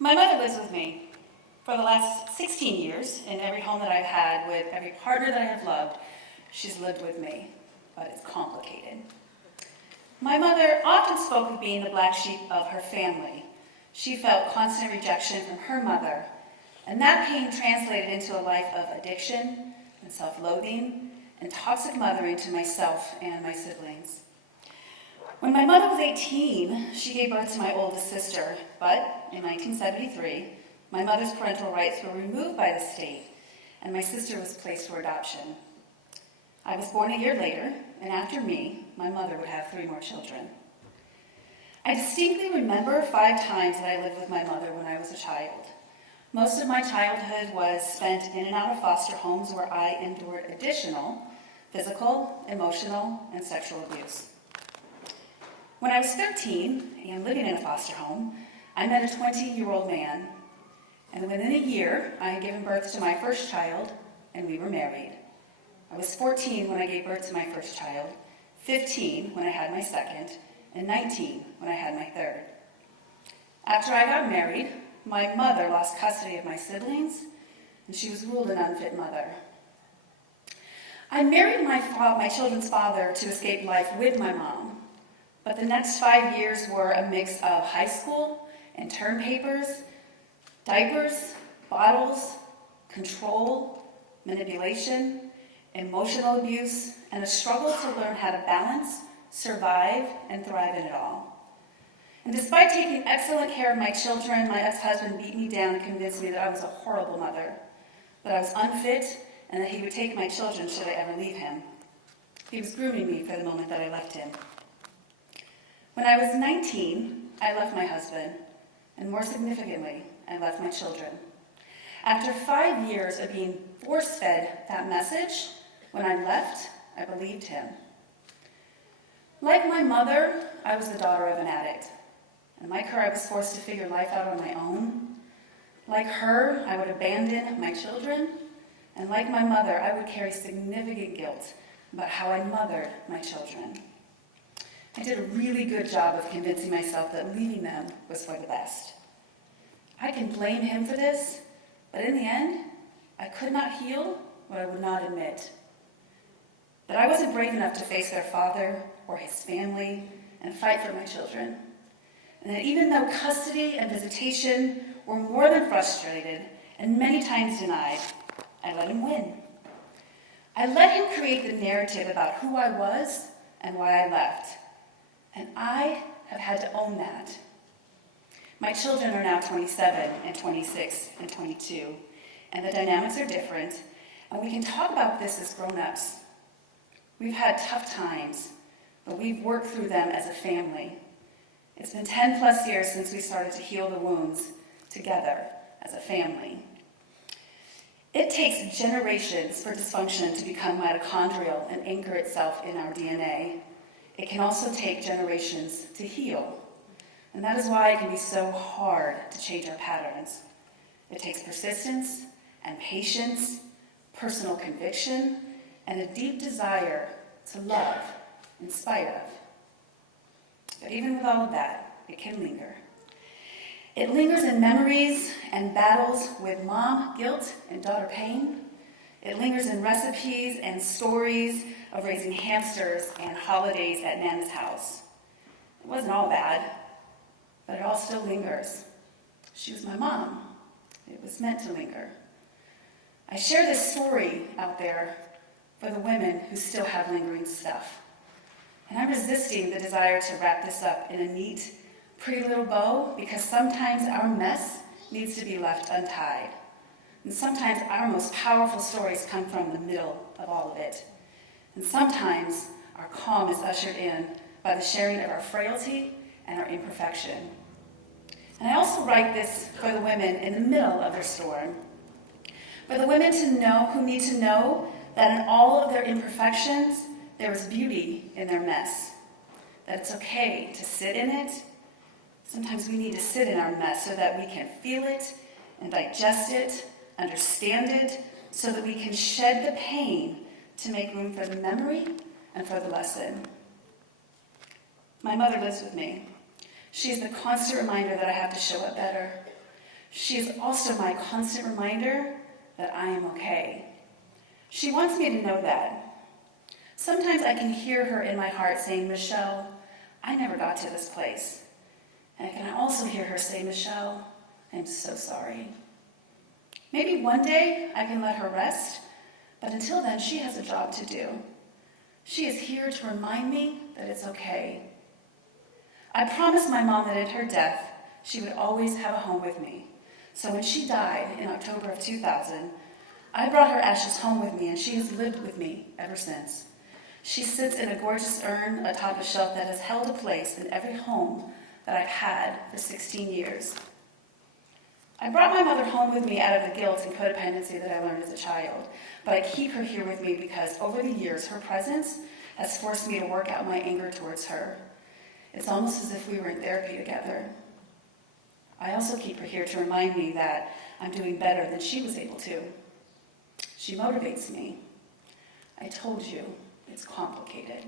My mother lives with me for the last 16 years in every home that I've had, with every partner that I have loved. She's lived with me, but it's complicated. My mother often spoke of being the black sheep of her family. She felt constant rejection from her mother, and that pain translated into a life of addiction and self-loathing and toxic mothering to myself and my siblings. When my mother was 18, she gave birth to my oldest sister, but in 1973, my mother's parental rights were removed by the state, and my sister was placed for adoption. I was born a year later, and after me, my mother would have 3 more children. I distinctly remember 5 times that I lived with my mother when I was a child. Most of my childhood was spent in and out of foster homes where I endured additional physical, emotional, and sexual abuse. When I was 13 and living in a foster home, I met a 20-year-old man, and within a year, I had given birth to my first child, and we were married. I was 14 when I gave birth to my first child, 15 when I had my second, and 19 when I had my third. After I got married, my mother lost custody of my siblings, and she was ruled an unfit mother. I married my children's father to escape life with my mom, but the next 5 years were a mix of high school and term papers, diapers, bottles, control, manipulation, emotional abuse, and a struggle to learn how to balance, survive, and thrive in it all. And despite taking excellent care of my children, my ex-husband beat me down and convinced me that I was a horrible mother, that I was unfit, and that he would take my children should I ever leave him. He was grooming me for the moment that I left him. When I was 19, I left my husband, and more significantly, I left my children. After 5 years of being force-fed that message, when I left, I believed him. Like my mother, I was the daughter of an addict. And like her, I was forced to figure life out on my own. Like her, I would abandon my children. And like my mother, I would carry significant guilt about how I mothered my children. I did a really good job of convincing myself that leaving them was for the best. I can blame him for this, but in the end, I could not heal what I would not admit. That I wasn't brave enough to face their father or his family and fight for my children. And that even though custody and visitation were more than frustrated and many times denied, I let him win. I let him create the narrative about who I was and why I left. And I have had to own that. My children are now 27 and 26 and 22, and the dynamics are different, and we can talk about this as grown-ups. We've had tough times, but we've worked through them as a family. It's been 10 plus years since we started to heal the wounds together as a family. It takes generations for dysfunction to become mitochondrial and anchor itself in our DNA. It can also take generations to heal. And that is why it can be so hard to change our patterns. It takes persistence and patience, personal conviction, and a deep desire to love in spite of. But even with all of that, it can linger. It lingers in memories and battles with mom guilt and daughter pain. It lingers in recipes and stories of raising hamsters and holidays at Nana's house. It wasn't all bad, but it all still lingers. She was my mom. It was meant to linger. I share this story out there for the women who still have lingering stuff. And I'm resisting the desire to wrap this up in a neat, pretty little bow, because sometimes our mess needs to be left untied. And sometimes our most powerful stories come from the middle of all of it. And sometimes our calm is ushered in by the sharing of our frailty and our imperfection. And I also write this for the women in the middle of their storm. For the women to know, who need to know that in all of their imperfections, there is beauty in their mess. That it's okay to sit in it. Sometimes we need to sit in our mess so that we can feel it and digest it, understand it, so that we can shed the pain to make room for the memory and for the lesson. My mother lives with me. She is the constant reminder that I have to show up better. She is also my constant reminder that I am okay. She wants me to know that. Sometimes I can hear her in my heart saying, Michelle, I never got to this place. And I can also hear her say, Michelle, I'm so sorry. Maybe one day I can let her rest, but until then, she has a job to do. She is here to remind me that it's okay. I promised my mom that at her death, she would always have a home with me. So when she died in October of 2000, I brought her ashes home with me, and she has lived with me ever since. She sits in a gorgeous urn atop a shelf that has held a place in every home that I've had for 16 years. I brought my mother home with me out of the guilt and codependency that I learned as a child, but I keep her here with me because over the years, her presence has forced me to work out my anger towards her. It's almost as if we were in therapy together. I also keep her here to remind me that I'm doing better than she was able to. She motivates me. I told you, it's complicated.